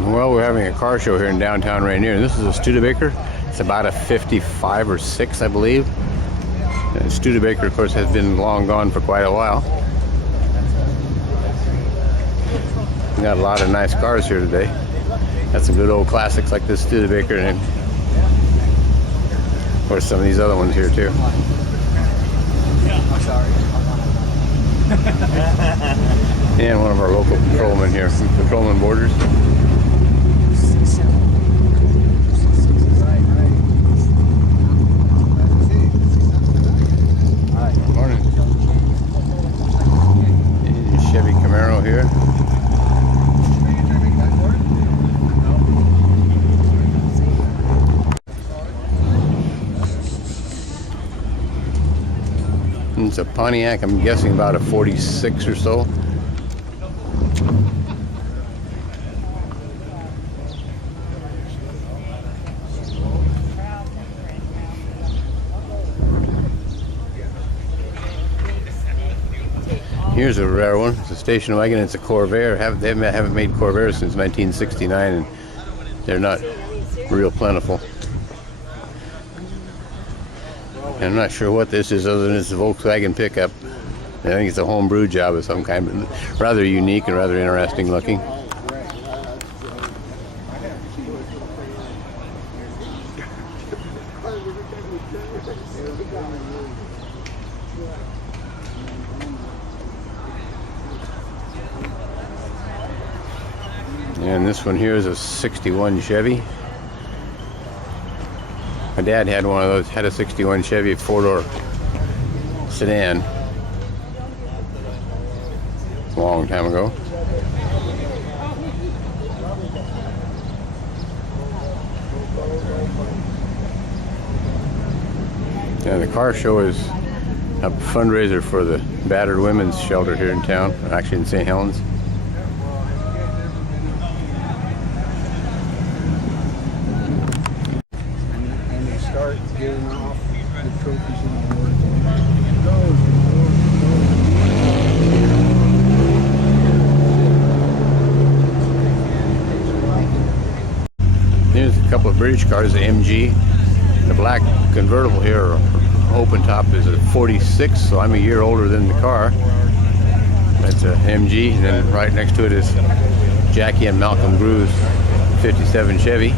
Well, we're having a car show here in downtown Rainier, and this is a Studebaker. It's about a 55 or 6, I believe. And Studebaker, of course, has been long gone for quite a while. We got a lot of nice cars here today. Got some good old classics like this Studebaker, and of course some of these other ones here too. I'm sorry. And one of our local patrolmen here, patrolman boarders. Morning. Chevy Camaro here. It's a Pontiac, I'm guessing about a 46 or so. Here's a rare one. It's a station wagon. It's a Corvair. They haven't made Corvairs since 1969, and they're not real plentiful. And I'm not sure what this is other than it's a Volkswagen pickup. I think it's a homebrew job of some kind, but rather unique and rather interesting looking. And this one here is a 61 Chevy. My dad had one of those, had a 61 Chevy 4-door sedan a long time ago. And the car show is a fundraiser for the battered women's shelter here in town, actually in St. Helens. Start getting off the trophies and awards. Here's a couple of British cars, the MG. The black convertible here, open top, is a 46, so I'm a year older than the car. That's a MG, and then right next to it is Jackie and Malcolm Grew's 57 Chevy.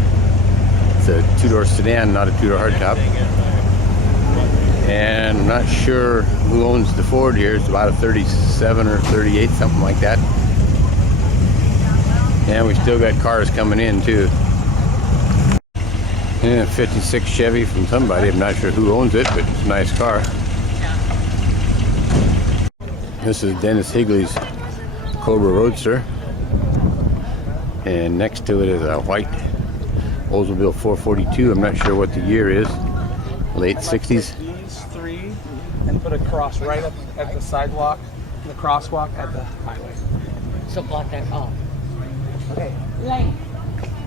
It's a 2-door sedan, not a 2-door hardtop. And I'm not sure who owns the Ford here. It's about a 37 or 38, something like that. And we still got cars coming in too. And a 56 Chevy from somebody. I'm not sure who owns it, but it's a nice car. This is Dennis Higley's Cobra Roadster. And next to it is a white Oldsmobile 442. I'm not sure what the year is. Late 60s. These three and put a cross right up at the sidewalk, the crosswalk at the highway. So block that off. Okay. Lane.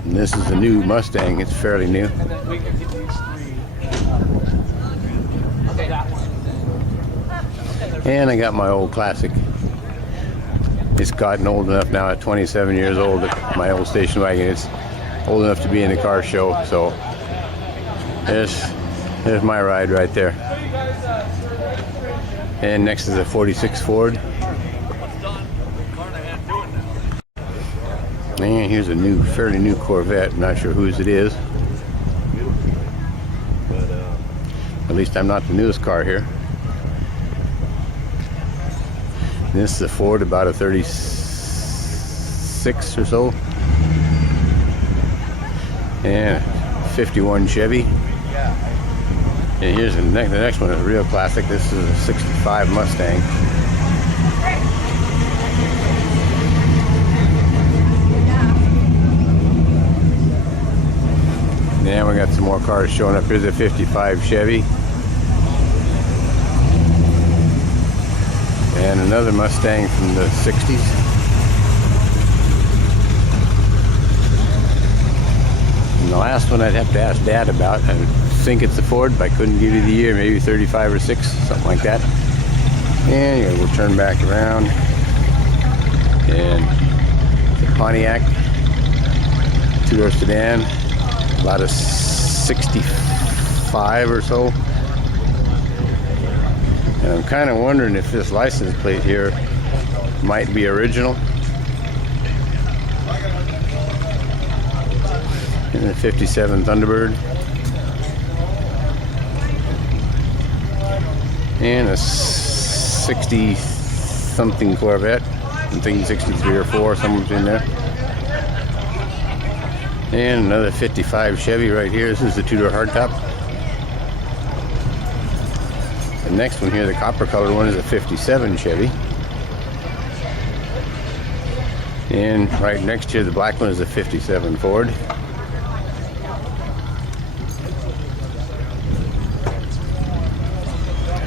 And this is the new Mustang. It's fairly new. And then we can get these three. Okay, that one. And I got my old classic. It's gotten old enough now at 27 years old that my old station wagon is old enough to be in the car show. So there's my ride right there. And next is a 46 Ford. And here's a new, fairly new Corvette. I'm not sure whose it is. At least I'm not the newest car here. And this is a Ford, about a 36 or so. And 51 Chevy. And here's the next one is a real classic. This is a 65 Mustang. And we got some more cars showing up. Here's a 55 Chevy. And another Mustang from the 60s. And the last one I'd have to ask Dad about. I think it's the Ford, but I couldn't give you the year. Maybe 35 or 6, something like that. And we'll turn back around. And the Pontiac. two-door sedan, about a 65 or so. And I'm kind of wondering if this license plate here might be original. And a 57 Thunderbird. And a 60-something Corvette. I'm thinking 63 or 4, somewhere in there. And another 55 Chevy right here. This is the two-door hardtop. The next one here, the copper colored one, is a 57 Chevy. And right next to the black one is a 57 Ford.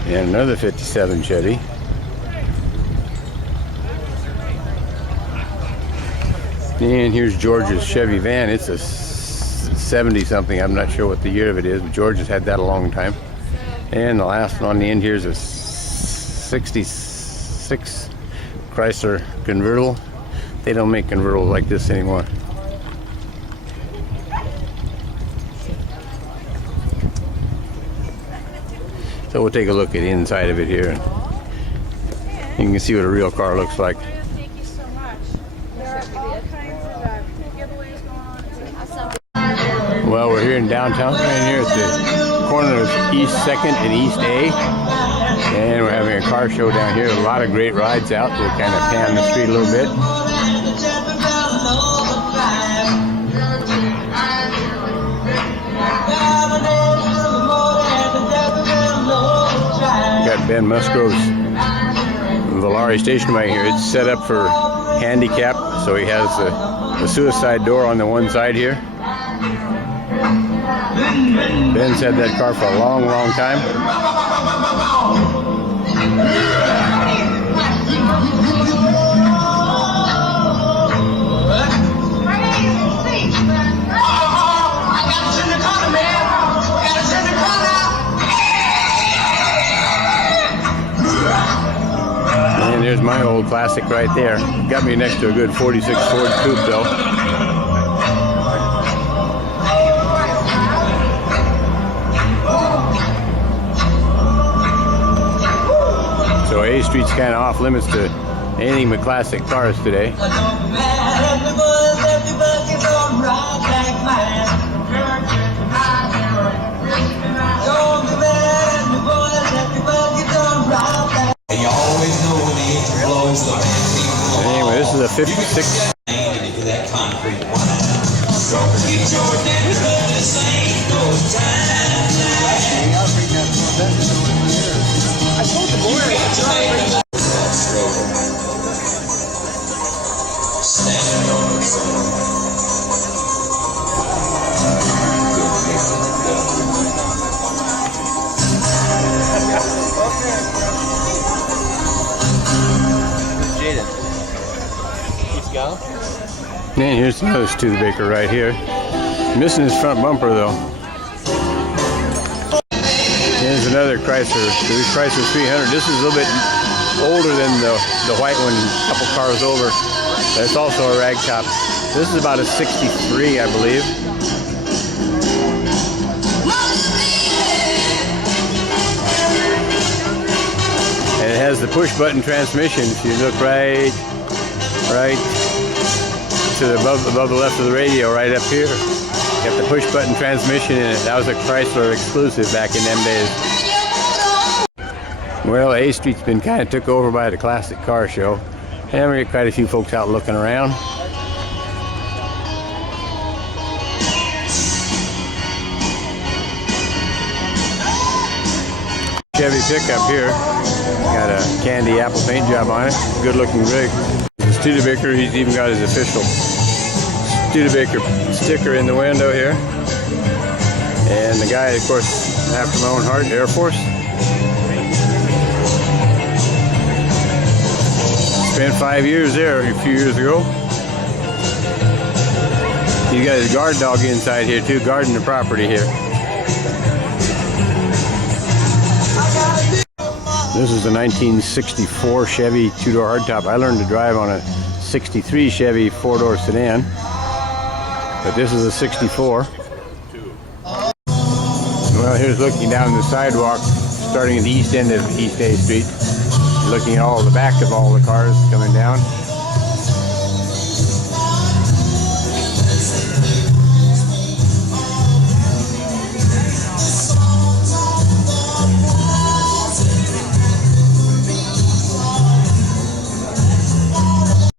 And another 57 Chevy. And here's George's Chevy van. It's a 70 something. I'm not sure what the year of it is, but George has had that a long time. And the last one on the end here is a 66 Chrysler convertible. They don't make convertibles like this anymore. So we'll take a look at the inside of it here, and you can see what a real car looks like. Thank you so much. There are all kinds of giveaways going on. Well, we're here in downtown, right here at the corner of East 2nd and East A. And we're having a car show down here. A lot of great rides out. We'll kind of pan the street a little bit. Got Ben Musgrove's Valari station right here. It's set up for handicap, so he has the suicide door on the one side here. Ben's had that car for a long, long time. And there's my old classic right there. Got me next to a good 46 Ford Coupe though. So A Street's kind of off limits to anything but classic cars today. Anyway, this is a 56. I told the boy And here's another Studebaker right here. Missing his front bumper though. Here's another Chrysler 300. This is a little bit older than the white one, a couple cars over. But it's also a ragtop. This is about a 63, I believe. And it has the push button transmission. If you look right to the above the left of the radio, right up here, got the push button transmission in it. That was a Chrysler exclusive back in them days. Well, A Street's been kind of took over by the classic car show, and we got quite a few folks out looking around. Chevy pickup here, got a candy apple paint job on it, good looking rig. Studebaker, he's even got his official Studebaker sticker in the window here. And the guy, of course, after my own heart, Air Force. Spent 5 years there a few years ago. He's got his guard dog inside here too, guarding the property here. This is a 1964 Chevy two-door hardtop. I learned to drive on a 63 Chevy four-door sedan. But this is a 64. Well, here's looking down the sidewalk, starting at the east end of East A Street, looking at all the back of all the cars coming down.